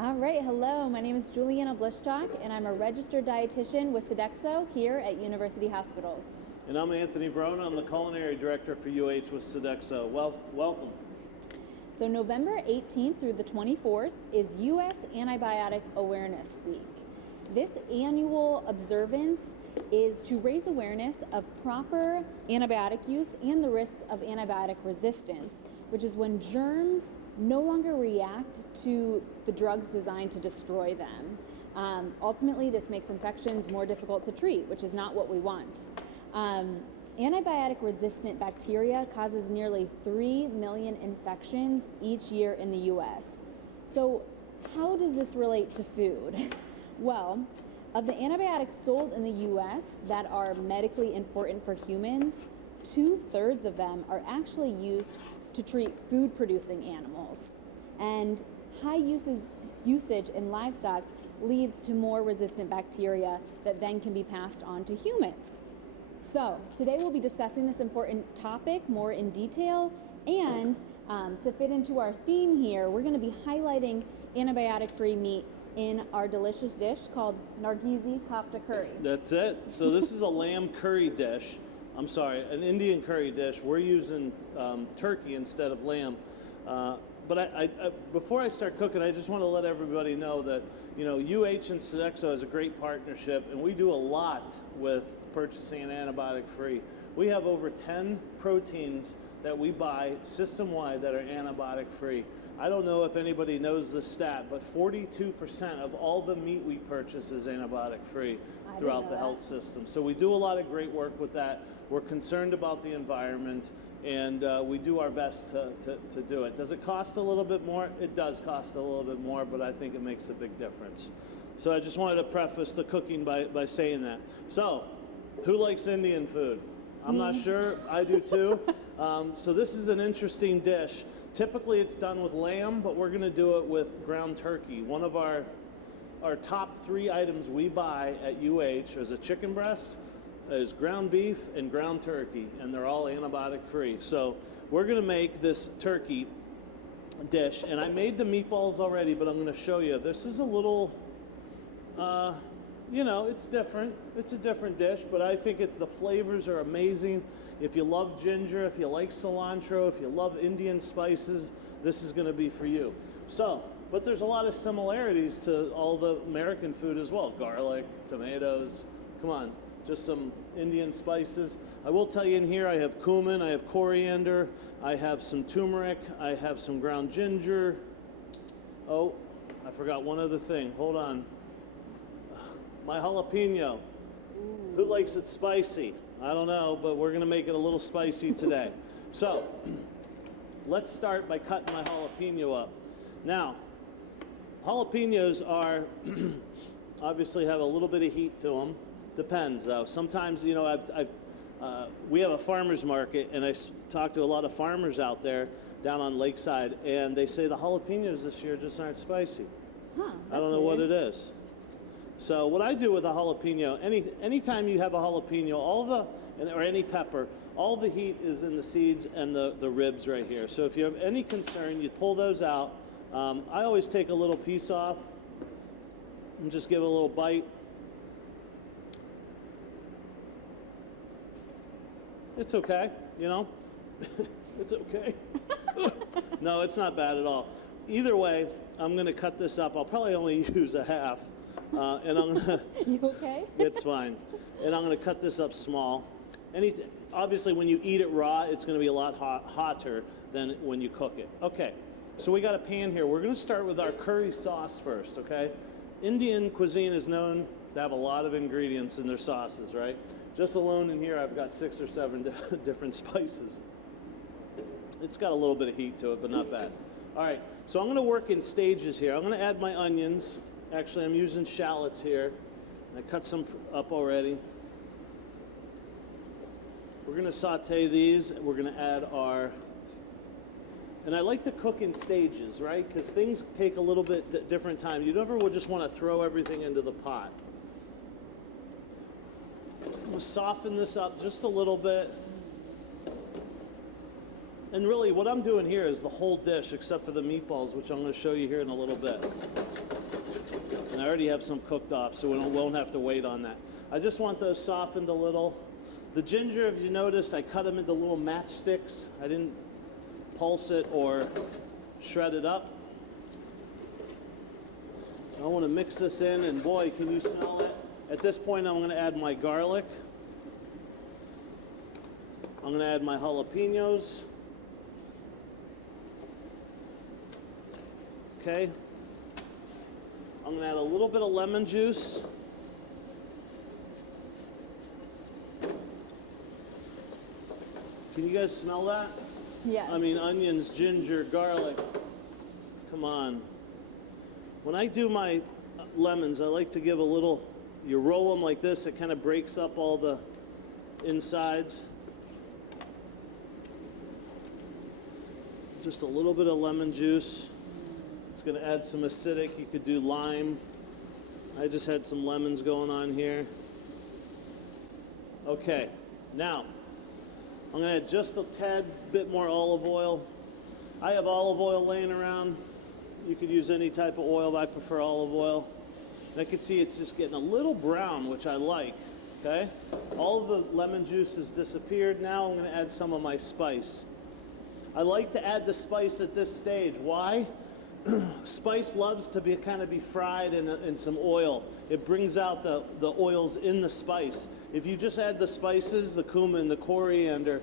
All right, hello, my name is Juliana Blischak, and I'm a registered dietitian with Sodexo here at University Hospitals. And I'm Anthony Verona. I'm the culinary director for UH with Sodexo. Welcome. So November 18th through the 24th is U.S. Antibiotic Awareness Week. This annual observance is to raise awareness of proper antibiotic use and the risks of antibiotic resistance, which is when germs no longer react to the drugs designed to destroy them. Ultimately, this makes infections more difficult to treat, which is not what we want. Antibiotic-resistant bacteria causes nearly 3 million infections each year in the U.S. So how does this relate to food? Well, of the antibiotics sold in the U.S. that are medically important for humans, 2/3 of them are actually used to treat food-producing animals. And high usage in livestock leads to more resistant bacteria that then can be passed on to humans. So today we'll be discussing this important topic more in detail, and to fit into our theme here, we're going to be highlighting antibiotic-free meat in our delicious dish called Nargizi Kofta curry. That's it. So this is a lamb curry dish. I'm sorry, an Indian curry dish. We're using turkey instead of lamb. But I before I start cooking, I just want to let everybody know that UH and Sodexo has a great partnership, and we do a lot with purchasing an antibiotic-free. We have over 10 proteins that we buy system-wide that are antibiotic-free. I don't know if anybody knows this stat, but 42% of all the meat we purchase is antibiotic-free throughout the health system. So we do a lot of great work with that. We're concerned about the environment, and we do our best to do it. Does it cost a little bit more? It does cost a little bit more, but I think it makes a big difference. So I just wanted to preface the cooking by saying that. So, who likes Indian food? I'm not sure. I do too. So this is an interesting dish. Typically it's done with lamb, but we're going to do it with ground turkey. One of our top 3 items we buy at UH is a chicken breast, is ground beef, and ground turkey, and they're all antibiotic free. So we're going to make this turkey dish, and I made the meatballs already, but I'm going to show you. This is a little, it's different. It's a different dish, but I think the flavors are amazing. If you love ginger, if you like cilantro, if you love Indian spices, this is going to be for you. So, but there's a lot of similarities to all the American food as well. Garlic, tomatoes, come on, just some Indian spices. I will tell you in here I have cumin, I have coriander, I have some turmeric, I have some ground ginger. Oh, I forgot one other thing. Hold on. My jalapeno. Who likes it spicy? I don't know, but we're going to make it a little spicy today. So, let's start by cutting my jalapeno up. Now, jalapenos are obviously have a little bit of heat to them. Depends, though. Sometimes, we have a farmer's market, and I talk to a lot of farmers out there down on Lakeside, and they say the jalapenos this year just aren't spicy. I don't know what it is. So what I do with a jalapeno, anytime you have a jalapeno, or any pepper, all the heat is in the seeds and the ribs right here. So if you have any concern, you pull those out. I always take a little piece off and just give it a little bite. It's okay, it's okay. No, it's not bad at all. Either way, I'm going to cut this up. I'll probably only use a half. And I'm gonna. You okay? It's fine. And I'm gonna cut this up small. Obviously, when you eat it raw, it's gonna be a lot hotter than when you cook it. Okay. So we got a pan here. We're gonna start with our curry sauce first. Okay. Indian cuisine is known to have a lot of ingredients in their sauces, right? Just alone in here, I've got 6 or 7 different spices. It's got a little bit of heat to it, but not bad. All right. So I'm gonna work in stages here. I'm gonna add my onions. Actually, I'm using shallots here. I cut some up already. We're going to saute these. We're going to add and I like to cook in stages, right? Because things take a little bit different time. You never will just want to throw everything into the pot. We'll soften this up just a little bit. And really, what I'm doing here is the whole dish, except for the meatballs, which I'm going to show you here in a little bit. And I already have some cooked off, so we won't have to wait on that. I just want those softened a little. The ginger, if you noticed, I cut them into little matchsticks. I didn't pulse it or shred it up. I want to mix this in, and boy, can you smell it? At this point, I'm going to add my garlic. I'm going to add my jalapenos. Okay. I'm going to add a little bit of lemon juice. Can you guys smell that? Yes. I mean, onions, ginger, garlic. Come on. When I do my lemons, I like to give a little, you roll them like this, it kind of breaks up all the insides. Just a little bit of lemon juice. It's going to add some acidic. You could do lime. I just had some lemons going on here. Okay, now I'm going to add just a tad bit more olive oil. I have olive oil laying around. You could use any type of oil, but I prefer olive oil. And I can see it's just getting a little brown, which I like, okay? All of the lemon juice has disappeared. Now I'm going to add some of my spice. I like to add the spice at this stage. Why? Spice loves to be kind of be fried in some oil. It brings out the oils in the spice. If you just add the spices, the cumin, the coriander,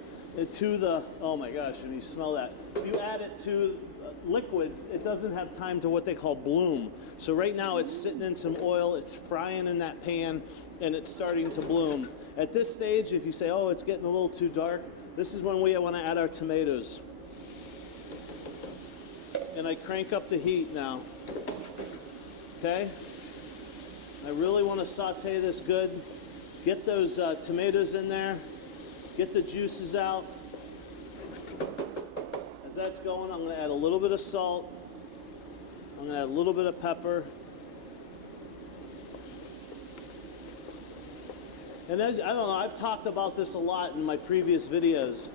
to the, oh my gosh, when you smell that. If you add it to liquids, it doesn't have time to what they call bloom. So right now it's sitting in some oil, it's frying in that pan, and it's starting to bloom. At this stage, if you say, oh, it's getting a little too dark, this is when we want to add our tomatoes. And I crank up the heat now. Okay? I really want to saute this good. Get those tomatoes in there. Get the juices out. As that's going, I'm going to add a little bit of salt. I'm going to add a little bit of pepper. And as, I don't know, I've talked about this a lot in my previous videos.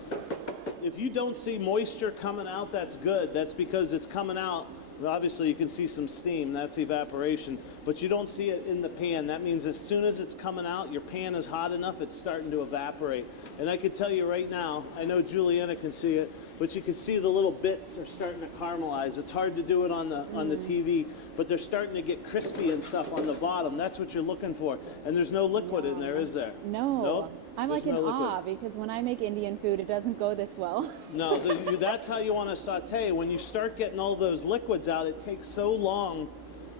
If you don't see moisture coming out, that's good. That's because it's coming out. Obviously, you can see some steam. That's evaporation. But you don't see it in the pan. That means as soon as it's coming out, your pan is hot enough, it's starting to evaporate. And I can tell you right now, I know Juliana can see it, but you can see the little bits are starting to caramelize. It's hard to do it on the TV, but they're starting to get crispy and stuff on the bottom. That's what you're looking for. And there's no liquid in there, is there? No. Nope. I'm There's like in no liquid. awe because when I make Indian food, it doesn't go this well. No, that's how you want to saute. When you start getting all those liquids out, it takes so long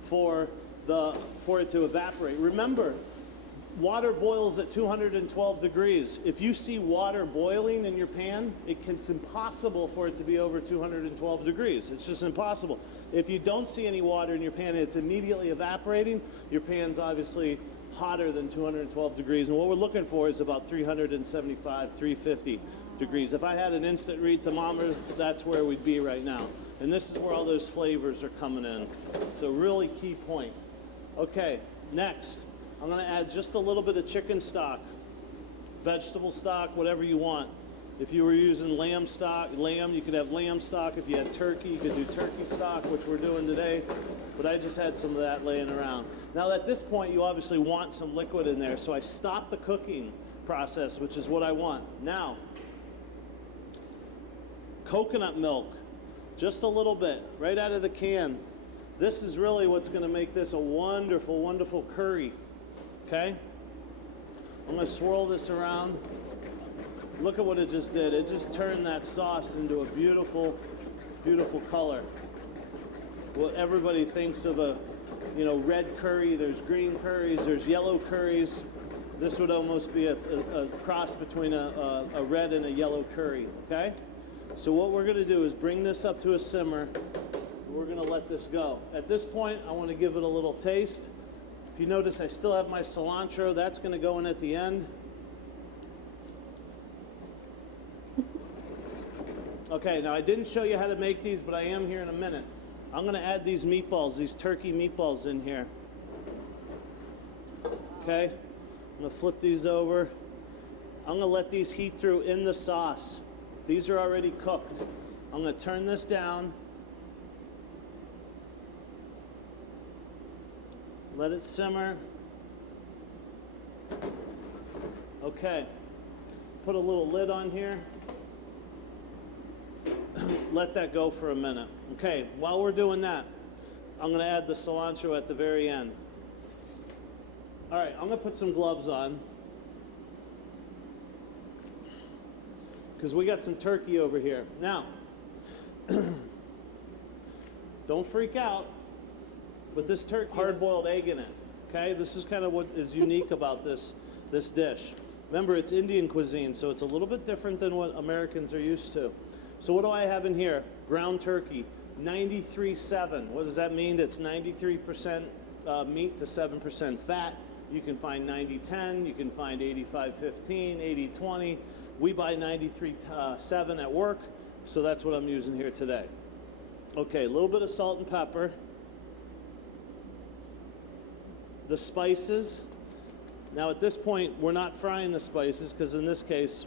for it to evaporate. Remember, water boils at 212 degrees. If you see water boiling in your pan, it's impossible for it to be over 212 degrees. It's just impossible. If you don't see any water in your pan and it's immediately evaporating, your pan's obviously hotter than 212 degrees. And what we're looking for is about 375, 350 degrees. If I had an instant read thermometer, that's where we'd be right now. And this is where all those flavors are coming in. It's a really key point. Okay, next, I'm going to add just a little bit of chicken stock, vegetable stock, whatever you want. If you were using lamb stock, you could have lamb stock. If you had turkey, you could do turkey stock, which we're doing today. But I just had some of that laying around. Now at this point, you obviously want some liquid in there, so I stop the cooking process, which is what I want. Now, coconut milk, just a little bit, right out of the can. This is really what's going to make this a wonderful, wonderful curry, okay? I'm going to swirl this around. Look at what it just did. It just turned that sauce into a beautiful, beautiful color. What everybody thinks of a, red curry, there's green curries, there's yellow curries. This would almost be a cross between a red and a yellow curry, okay? So what we're gonna do is bring this up to a simmer. We're gonna let this go. At this point, I wanna give it a little taste. If you notice, I still have my cilantro. That's gonna go in at the end. Okay, now I didn't show you how to make these, but I am here in a minute. I'm gonna add these meatballs, these turkey meatballs in here. Okay, I'm gonna flip these over. I'm gonna let these heat through in the sauce. These are already cooked. I'm gonna turn this down. Let it simmer. Okay. Put a little lid on here. Let that go for a minute. Okay, while we're doing that, I'm going to add the cilantro at the very end. All right, I'm going to put some gloves on because we got some turkey over here. Now, don't freak out, but this turkey hard-boiled egg in it. Okay, this is kind of what is unique about this dish. Remember, it's Indian cuisine, so it's a little bit different than what Americans are used to. So what do I have in here? Ground turkey, 93.7. What does that mean? That's 93% meat to 7% fat. You can find 90-10, you can find 85-15, 80-20. We buy 93.7 at work, so that's what I'm using here today. Okay, a little bit of salt and pepper. The spices. Now at this point, we're not frying the spices because in this case,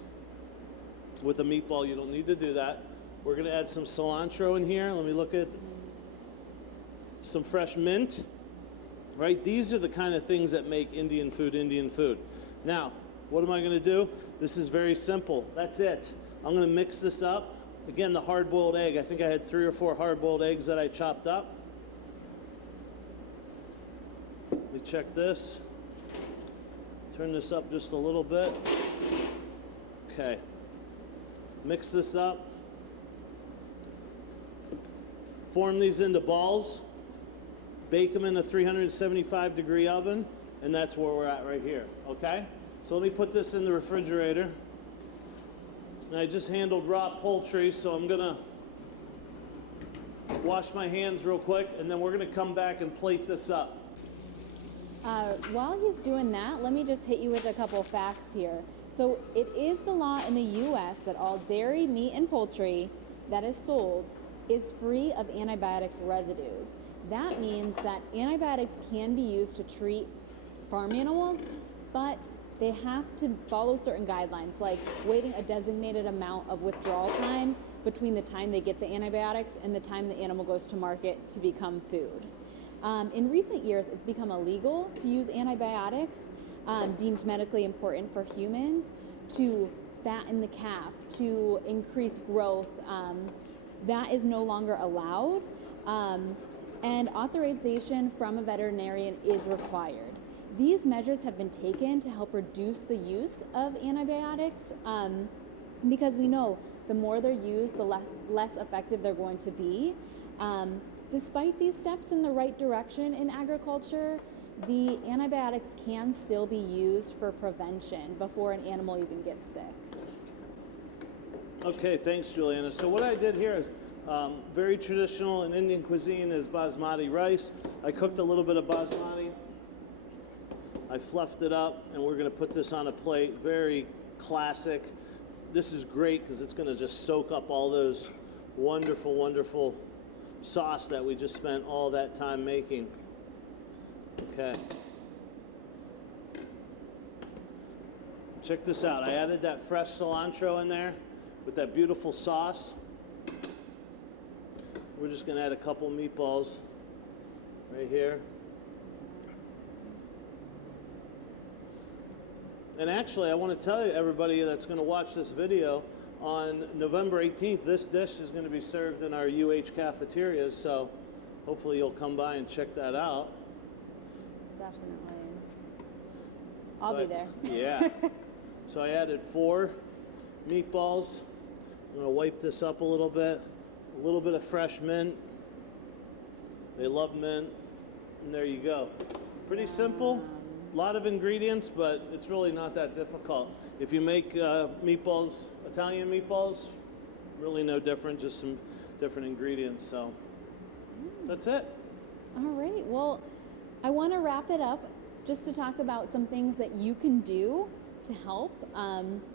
with a meatball, you don't need to do that. We're going to add some cilantro in here. Let me look at some fresh mint. Right? These are the kind of things that make Indian food Indian food. Now, what am I going to do? This is very simple. That's it. I'm going to mix this up. Again, the hard-boiled egg. I think I had 3 or 4 hard-boiled eggs that I chopped up. Let me check this. Turn this up just a little bit. Okay. Mix this up. Form these into balls. Bake them in a 375-degree oven, and that's where we're at right here, okay? So let me put this in the refrigerator. And I just handled raw poultry, so I'm gonna wash my hands real quick, and then we're gonna come back and plate this up. While he's doing that, let me just hit you with a couple facts here. So it is the law in the U.S. that all dairy, meat, and poultry that is sold is free of antibiotic residues. That means that antibiotics can be used to treat farm animals, but they have to follow certain guidelines, like waiting a designated amount of withdrawal time between the time they get the antibiotics and the time the animal goes to market to become food. In recent years, it's become illegal to use antibiotics deemed medically important for humans to fatten the calf, to increase growth. That is no longer allowed. And authorization from a veterinarian is required. These measures have been taken to help reduce the use of antibiotics because we know the more they're used, the less effective they're going to be. Despite these steps in the right direction in agriculture, the antibiotics can still be used for prevention before an animal even gets sick. Okay, thanks, Juliana. So what I did here is very traditional in Indian cuisine is basmati rice. I cooked a little bit of basmati. I fluffed it up, and we're going to put this on a plate. Very classic. This is great because it's going to just soak up all those wonderful, wonderful sauce that we just spent all that time making. Okay. Check this out. I added that fresh cilantro in there with that beautiful sauce. We're just going to add a couple meatballs right here. And actually, I want to tell you, everybody that's going to watch this video, on November 18th, this dish is going to be served in our UH cafeterias, so hopefully you'll come by and check that out. Definitely. I'll be there. Yeah. So I added 4 meatballs. I'm going to wipe this up a little bit of fresh mint. They love mint. And there you go. Pretty simple. A lot of ingredients, but it's really not that difficult. If you make meatballs, Italian meatballs, really no different, just some different ingredients. So that's it. All right. Well, I want to wrap it up just to talk about some things that you can do to help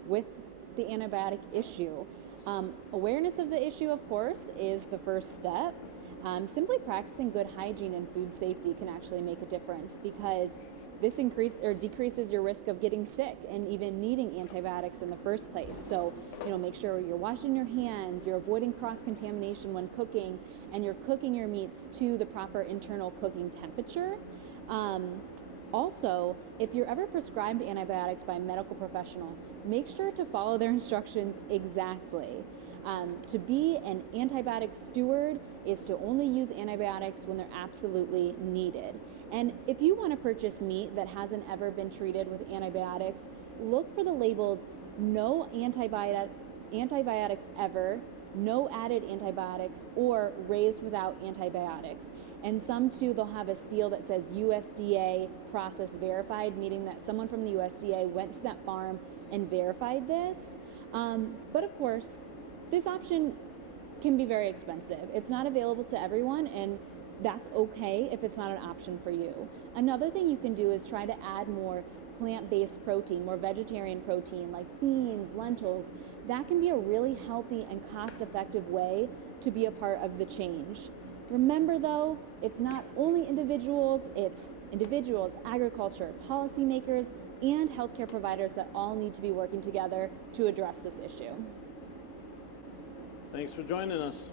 with the antibiotic issue. Awareness of the issue, of course, is the first step. Simply practicing good hygiene and food safety can actually make a difference because this decreases your risk of getting sick and even needing antibiotics in the first place. So, make sure you're washing your hands, you're avoiding cross-contamination when cooking, and you're cooking your meats to the proper internal cooking temperature. Also, if you're ever prescribed antibiotics by a medical professional, make sure to follow their instructions exactly. To be an antibiotic steward is to only use antibiotics when they're absolutely needed. And if you want to purchase meat that hasn't ever been treated with antibiotics, look for the labels no antibiotics ever, no added antibiotics, or raised without antibiotics. And some too, they'll have a seal that says USDA process verified, meaning that someone from the USDA went to that farm and verified this. But of course, this option can be very expensive. It's not available to everyone, and that's okay if it's not an option for you. Another thing you can do is try to add more plant-based protein, more vegetarian protein like beans, lentils. That can be a really healthy and cost-effective way to be a part of the change. Remember though, it's not only individuals, it's individuals, agriculture, policymakers, and healthcare providers that all need to be working together to address this issue. Thanks for joining us.